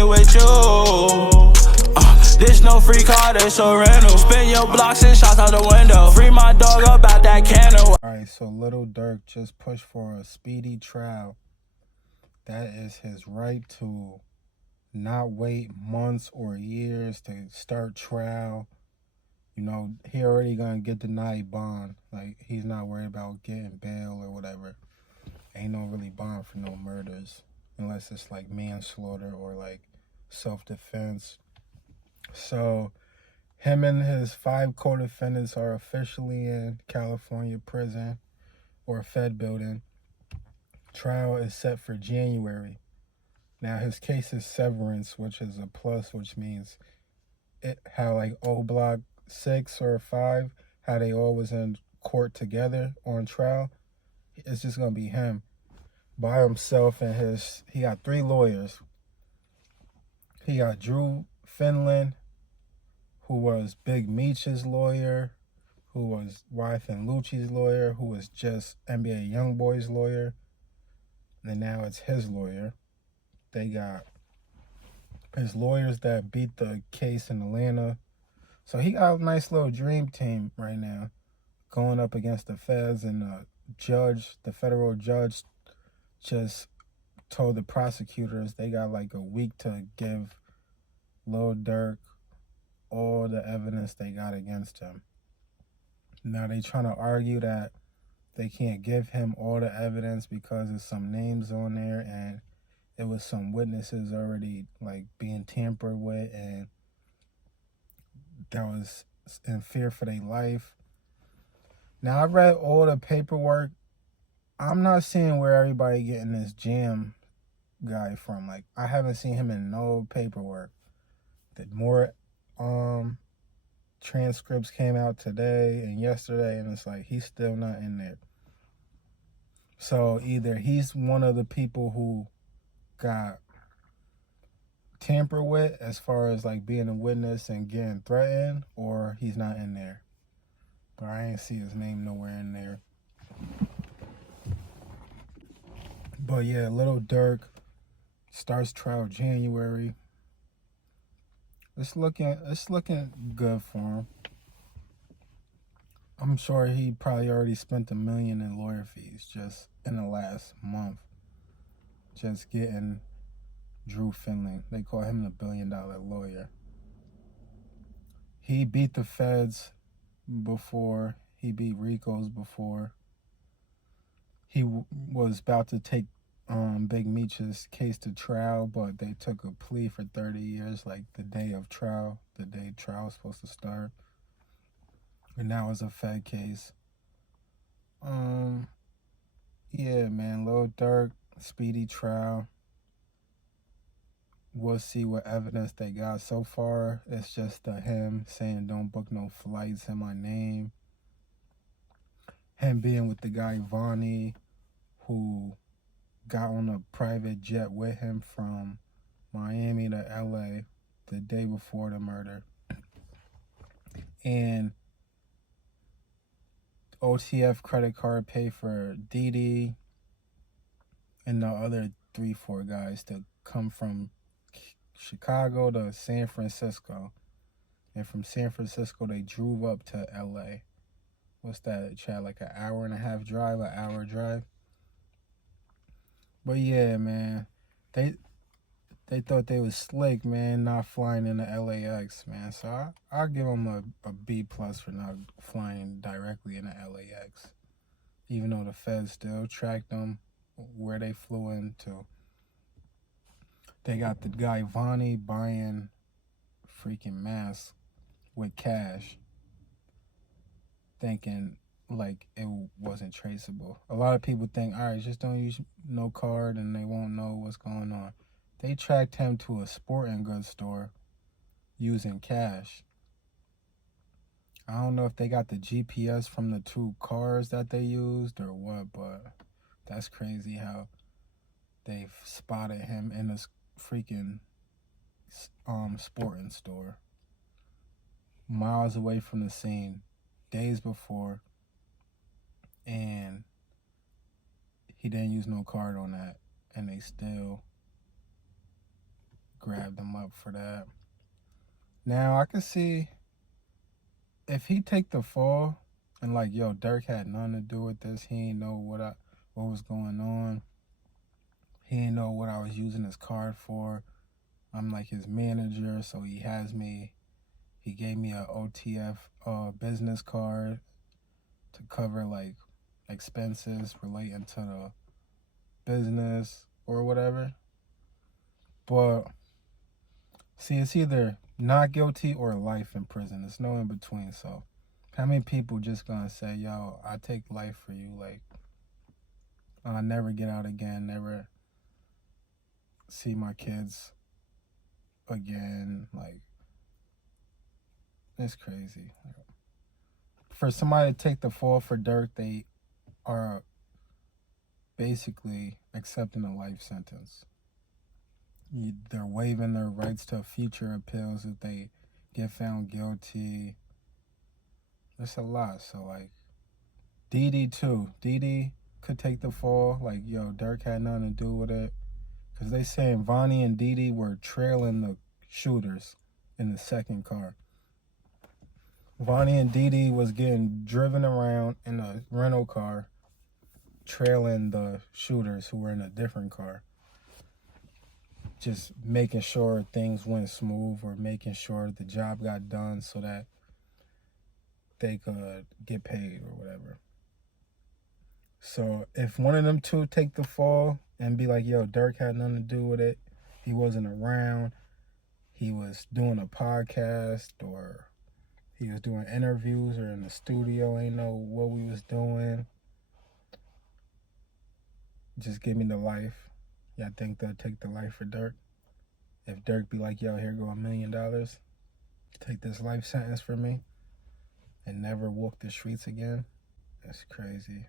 me with you. This no free car, this a rental. Spin your blocks and shots out the window. Free my dog up out that candle. Alright, so Lil Durk just pushed for a speedy trial. That is his right to not wait months or years to start trial. You know, he already gonna get denied bond. Like, he's not worried about getting bail or whatever. Ain't no really bond for no murders. Unless it's like manslaughter or like self-defense. So, him and his 5 co-defendants are officially in California prison or Fed building. Trial is set for January. Now, his case is severance, which is a plus, which means how like O Block 6 or 5, how they all was in court together on trial. It's just going to be him by himself, and he got 3 lawyers. He got Drew Findling, who was Big Meech's lawyer, who was wife and Lucci's lawyer, who was just NBA Youngboy's lawyer, and now it's his lawyer. They got his lawyers that beat the case in Atlanta. So he got a nice little dream team right now, going up against the feds, and the federal judge just told the prosecutors they got like a week to give Lil Durk all the evidence they got against him. Now they trying to argue that they can't give him all the evidence because there's some names on there and it was some witnesses already like being tampered with, and that was in fear for their life. Now I read all the paperwork. I'm not seeing where everybody getting this Jam guy from. Like, I haven't seen him in no paperwork. The more transcripts came out today and yesterday, and it's like he's still not in there. So either he's one of the people who got tampered with as far as like being a witness and getting threatened, or he's not in there. But I ain't see his name nowhere in there. But yeah, Lil Durk starts trial January. It's looking good for him. I'm sure he probably already spent $1 million in lawyer fees just in the last month. Just getting Drew Findling. They call him the $1 billion lawyer. He beat the feds before. He beat Rico's before. He was about to take Big Meech's case to trial, but they took a plea for 30 years, like the day of trial, the day trial was supposed to start. And now it's a Fed case. Yeah, man, Lil Durk, speedy trial. We'll see what evidence they got. So far, it's just him saying don't book no flights in my name. Him being with the guy Vonnie, who got on a private jet with him from Miami to LA the day before the murder. And OTF credit card paid for Didi and the other 3-4 guys to come from Chicago to San Francisco. And from San Francisco, they drove up to LA. What's that, Chad? Like an hour and a half drive, an hour drive? But yeah, man, they thought they was slick, man, not flying into LAX, man. So I'll give them a B+ for not flying directly into LAX. Even though the feds still tracked them where they flew into. They got the guy Vonnie buying freaking masks with cash, thinking like it wasn't traceable. A lot of people think, all right, just don't use no card and they won't know what's going on. They tracked him to a sporting goods store using cash. I don't know if they got the GPS from the 2 cars that they used or what, but that's crazy how they spotted him in this freaking sporting store miles away from the scene days before, and he didn't use no card on that, and they still grabbed him up for that. Now I can see if he take the fall and like, yo, Durk had nothing to do with this. He didn't know what was going on. He didn't know what I was using his card for. I'm like his manager, so he gave me a OTF business card to cover like expenses relating to the business or whatever. But see, it's either not guilty or life in prison. There's no in between. So how many people just gonna say, yo, I take life for you, like I'll never get out again, never see my kids again? Like, it's crazy. For somebody to take the fall for Durk, they are basically accepting a life sentence. They're waiving their rights to future appeals if they get found guilty. It's a lot. So like Didi too. Didi could take the fall. Like, yo, Durk had nothing to do with it. Because they saying Vonnie and Didi were trailing the shooters in the second car. Vonnie and Didi was getting driven around in a rental car, trailing the shooters who were in a different car. Just making sure things went smooth, or making sure the job got done so that they could get paid or whatever. So if one of them two take the fall and be like, yo, Durk had nothing to do with it, he wasn't around, he was doing a podcast, or he was doing interviews, or in the studio, ain't know what we was doing, just give me the life. Y'all think they'll take the life for Durk? If Durk be like, yo, here go $1 million, take this life sentence for me, and never walk the streets again? That's crazy.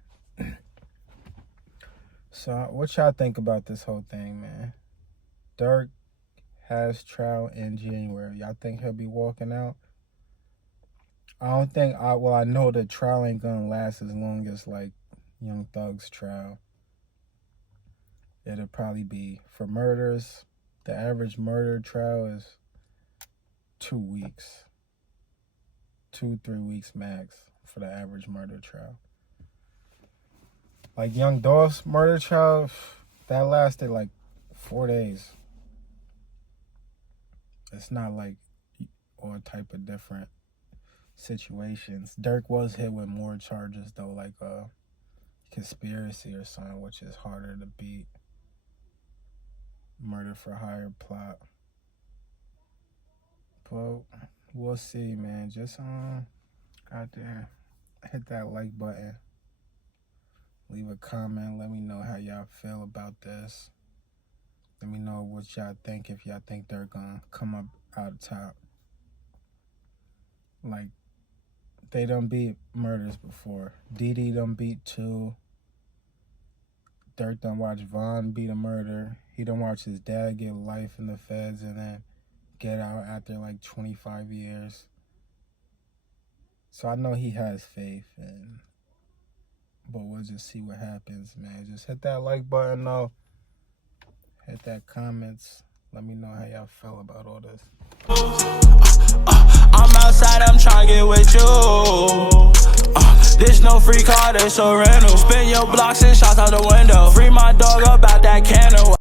So what y'all think about this whole thing, man? Durk has trial in January. Y'all think he'll be walking out? I don't think, I know the trial ain't gonna last as long as like Young Thug's trial. It'll probably be for murders. The average murder trial is 2 weeks. 2-3 weeks max for the average murder trial. Like Young Dolph's murder trial, that lasted like 4 days. It's not like all type of different situations. Durk was hit with more charges though, like a conspiracy or something, which is harder to beat. Murder for hire plot. But we'll see, man. Just goddamn, hit that like button. Leave a comment. Let me know how y'all feel about this. Let me know what y'all think, if y'all think they're gonna come up out top. Like, they done beat murders before. Didi done beat 2. Durk done watch Von beat a murder. He done watch his dad get life in the feds and then get out after like 25 years. So I know he has faith, but we'll just see what happens, man. Just hit that like button though. Hit that comments. Let me know how y'all feel about all this. I'm outside, I'm trying to get with you. This no free car, this a rental. Spin your blocks and shots out the window. Free my dog up out that candle.